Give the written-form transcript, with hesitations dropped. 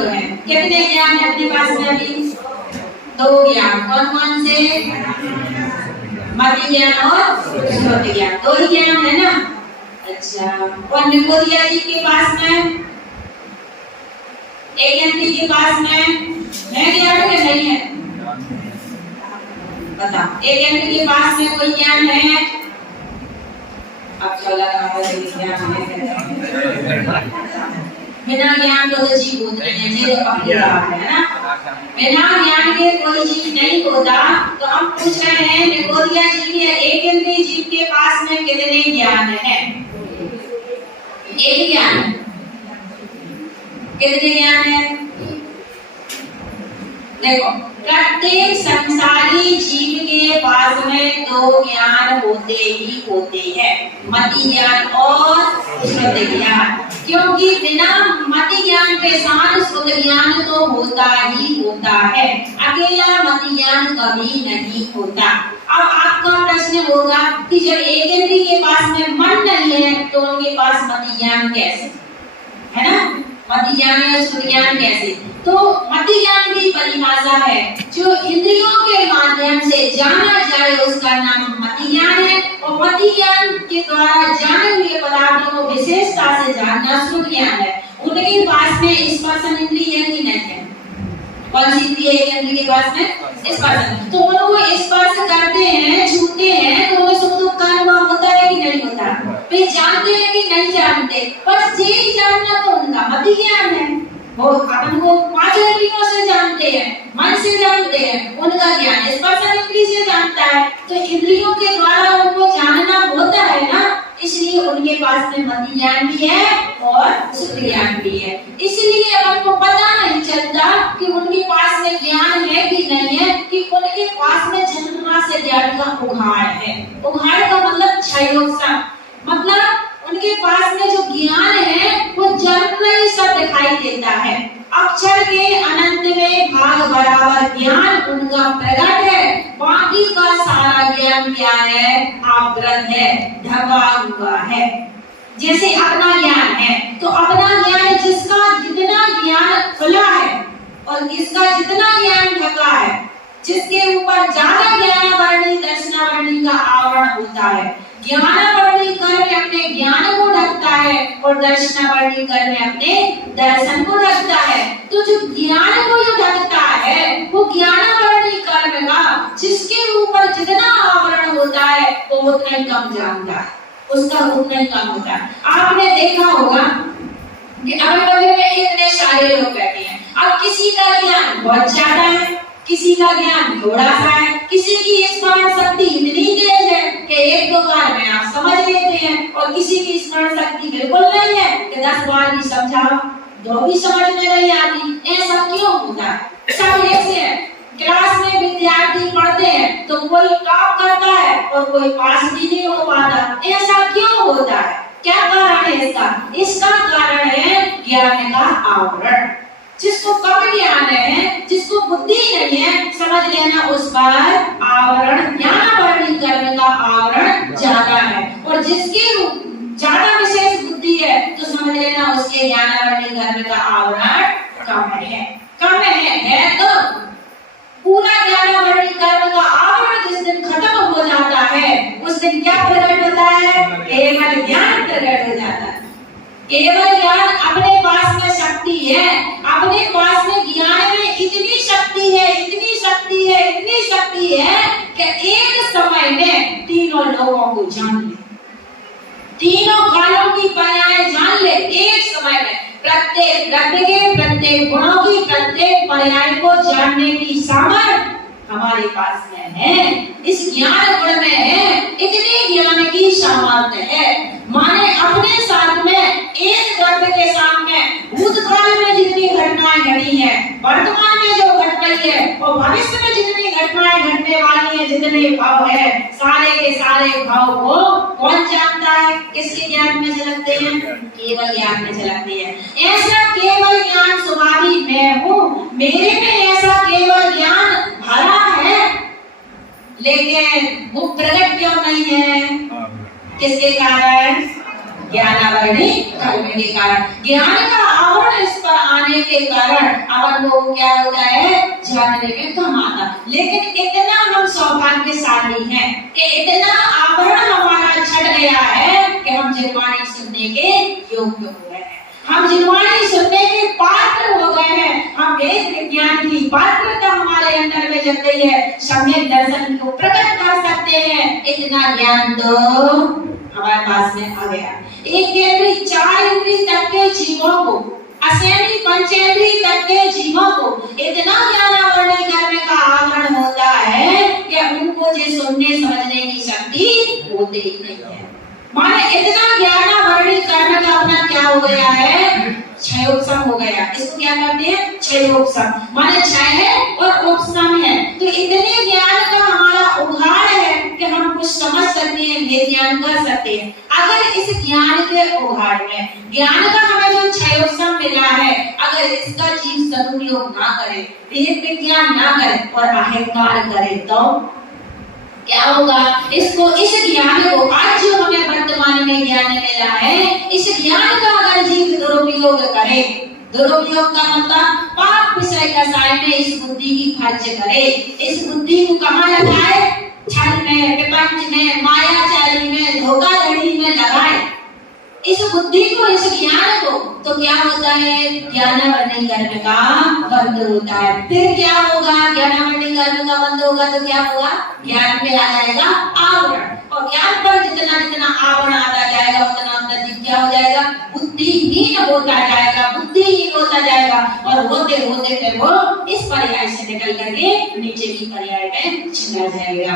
तो है। कितने ज्ञान है अपने पास में अभी? 2 ज्ञान। कौन कौन से? मति ज्ञान और श्रुति ज्ञान, 2 ही ज्ञान है ना। अच्छा, और निकोदिया जी के पास में, एएनपी के पास में है ज्ञान कि नहीं है? बता, एएनपी के पास में कोई ज्ञान है? अब चला ज्ञान है। बिना ज्ञान तो जीव होते हैं, ये अपनी बात है ना। बिना ज्ञान के कोई जीव नहीं होता। तो हम पूछ रहे हैं निकोदिया जी के एएनपी जीव के पास में कितने ज्ञान है? 1 ज्ञान। कितने ज्ञान है? देखो, प्रत्येक संसारी जीव के पास में 2 ज्ञान होते ही होते हैं, मति ज्ञान और श्रुति ज्ञान। क्योंकि बिना मति ज्ञान के साथ श्रुति ज्ञान तो होता ही होता है, अकेला मति ज्ञान कभी नहीं होता। अब आपका प्रश्न होगा कि जब एएनपी के पास में मन नहीं है तो उनके पास मति ज्ञान कैसे, है ना? मति ज्ञान या श्रुति ज्ञान कैसे? तो मति ज्ञान की परिभाषा है, जो इंद्रियों के माध्यम से जाना जाए उसका नाम मति ज्ञान है, और मति ज्ञान के द्वारा जाने हुए पदार्थों को विशेषता से जानना श्रुति ज्ञान है। उनके पास में स्पर्शन इंद्रिय है कि नहीं है? कौन सी इंद्रिय है इंद्रिय के पास में? स्पर्शन। तो उनको स्पर्श करते हैं, छूते हैं, तो उन्हें सुख दुख का अनुभव होता है कि नहीं होता? वे जानते हैं कि नहीं जानते? बस ये जानना तो उनका मति ज्ञान है। वो अपन को 5 इंद्रियों से जानते हैं, मन से जानते हैं, उनका ज्ञान स्पर्श इंद्रिय से जानता है। तो इंद्रियों के द्वारा उनको जानना होता है ना, इसलिए उनके पास में मति ज्ञान भी है और श्रुति ज्ञान भी है। इसलिए अपन को पता नहीं चलता कि उनके पास में ज्ञान है कि नहीं है, कि उनके पास में जन्म से ज्ञान का उघाड़ है। उघाड़ का मतलब क्षयोग सा, मतलब उनके पास में जो ज्ञान है वो जन्म में सा दिखाई देता है। अक्षर के अनंत में भाग बराबर ज्ञान उनका प्रकट है, बाकी का सारा ज्ञान क्या है? आवृत है, ढका हुआ है। जैसे अपना ज्ञान है, तो अपना ज्ञान जिसका जितना ज्ञान खुला है और जिसका जितना ज्ञान ढका है, जिसके ऊपर ज्यादा ज्ञानावरणी दर्शनावरणी का आवरण होता है। ज्ञानावरणी कर्म अपने ज्ञान को ढकता है और दर्शनावरणी कर्म अपने दर्शन को ढकता है। तो जो ज्ञान को जो ढकता है वो ज्ञानावरणी कर्म का जिसके ऊपर जितना आवरण होता है वो उतना ही कम जानता है, उसका उतना ही कम होता है। आपने देखा होगा कि अगल-बगल में इतने सारे लोग बैठे हैं, अब किसी का ज्ञान बहुत ज्यादा है, किसी का ज्ञान थोड़ा सा है, किसी की स्मरण शक्ति इतनी तेज है कि 1-2 बार में आप समझ लेते हैं, और किसी की स्मरण शक्ति बिल्कुल नहीं है कि 10 बार भी समझाओ तो भी समझ में नहीं आती। ऐसा क्यों होता है? सब ऐसे है, क्लास में विद्यार्थी पढ़ते हैं तो कोई टॉप करता है और कोई पास भी नहीं हो पाता। ऐसा क्यों होता है? क्या कारण है इसका? इसका कारण है ज्ञान का आवरण। जिसको कम ज्ञान है, जिसको बुद्धि नहीं है, समझ लेना उस पर आवरण, ज्ञानावरणी कर्म का आवरण ज्यादा है, और जिसकी ज्यादा विशेष बुद्धि है तो समझ लेना उसके ज्ञानावरणी कर्म का आवरण कम है। कम है तो पूरा ज्ञानावरणी कर्म का आवरण जिस दिन खत्म हो जाता है उस दिन क्या प्रकट होता है? केवल ज्ञान प्रकट हो जाता है। केवल ज्ञान, अपने पास में शक्ति है, अपने पास में ज्ञान में इतनी शक्ति है, इतनी शक्ति है, इतनी शक्ति है कि एक समय में तीनों लोगों को जान ले, तीनों कालों की पर्याय जान ले एक समय में। प्रत्येक द्रव्य के, प्रत्येक गुणों की, प्रत्येक पर्याय को जानने की सामर्थ्य हमारे पास में है, इस ज्ञान गुण में है, इतनी ज्ञान की सामर्थ्य है। माने अपने साथ में एक द्रव्य के सामने भूतकाल में जितनी घटनाएं घटी हैं, वर्तमान में जो घट रही है और भविष्य में जितनी घटनाएं घटने वाली हैं, जितने भाव है, सारे के सारे भाव को कौन जानता है? किसके ज्ञान में झलकते हैं? केवल ज्ञान में झलकते हैं। ऐसा केवल ज्ञान स्वभावी मैं हूँ, मेरे में ऐसा केवल ज्ञान भरा है, लेकिन वो प्रकट क्यों नहीं है? किसके कारण? ज्ञानावरणी कर्म के कारण। ज्ञान का आवरण इस पर पर आने के कारण अपन लोगों को क्या होता है, जानने में कम आता। लेकिन इतना हम सौभाग्यशाली हैं कि इतना आवरण हमारा छट गया है कि हम जिनवाणी सुनने के योग्य हो गए हैं, हम जिनवाणी सुनने के पात्र हो गए हैं, हम वेद विज्ञान की पात्रता हमारे अंदर में जग गई है, सम्यक दर्शन को प्रकट कर सकते हैं। इतना ज्ञान तो हमारे पास में आ गया। एक इंद्रिय, 4 इंद्रिय तक के जीवों को, असेंद्रिय पंचेंद्रिय तक के जीवों को इतना ज्ञानावरण करने का आवरण होता है कि उनको जो सुनने समझने की शक्ति होती ही नहीं है। माने इतना ज्ञानावरण करने का अपना क्या हो गया है, क्षयोपशम हो गया। इसको क्या कहते हैं, क्षयोपशम। माने क्षय है और उपशम है। तो इतने ज्ञान का हमारा उघाड़ है कि हम कुछ समझ सकते हैं, ज्ञान कर सकते हैं। अगर इस ज्ञान के उघाड़ में, ज्ञान का हमें जो क्षयोपशम मिला है, अगर इसका जीव सदुपयोग ना करे, वेद विज्ञान ना करे और अहंकार करे तो क्या होगा। इसको, इस ज्ञान को, आज जो हमें वर्तमान में ज्ञान मिला है, इस ज्ञान का अगर जीव दुरुपयोग करे, दुरुपयोग का मतलब पाप विषय कसाय में इस बुद्धि की खर्च करे, इस बुद्धि को कहाँ लगाए, छल में, विपंच में, मायाचारी में, धोखाधड़ी में लगाए इस बुद्धि को, इस ज्ञान को, तो क्या होता है, ज्ञानावरण करने का बंद होता है। फिर क्या होगा, ज्ञानावरण करने का बंद होगा तो क्या होगा, ज्ञान पे आ जाएगा आवरण, और ज्ञान पर जितना जितना आवरण आता जाएगा उतना उतना जीव क्या हो जाएगा, बुद्धिहीन होता जाएगा, बुद्धिहीन होता जाएगा, और होते होते फिर वो इस पर्याय से निकल करके नीचे की पर्याय में चला जाएगा।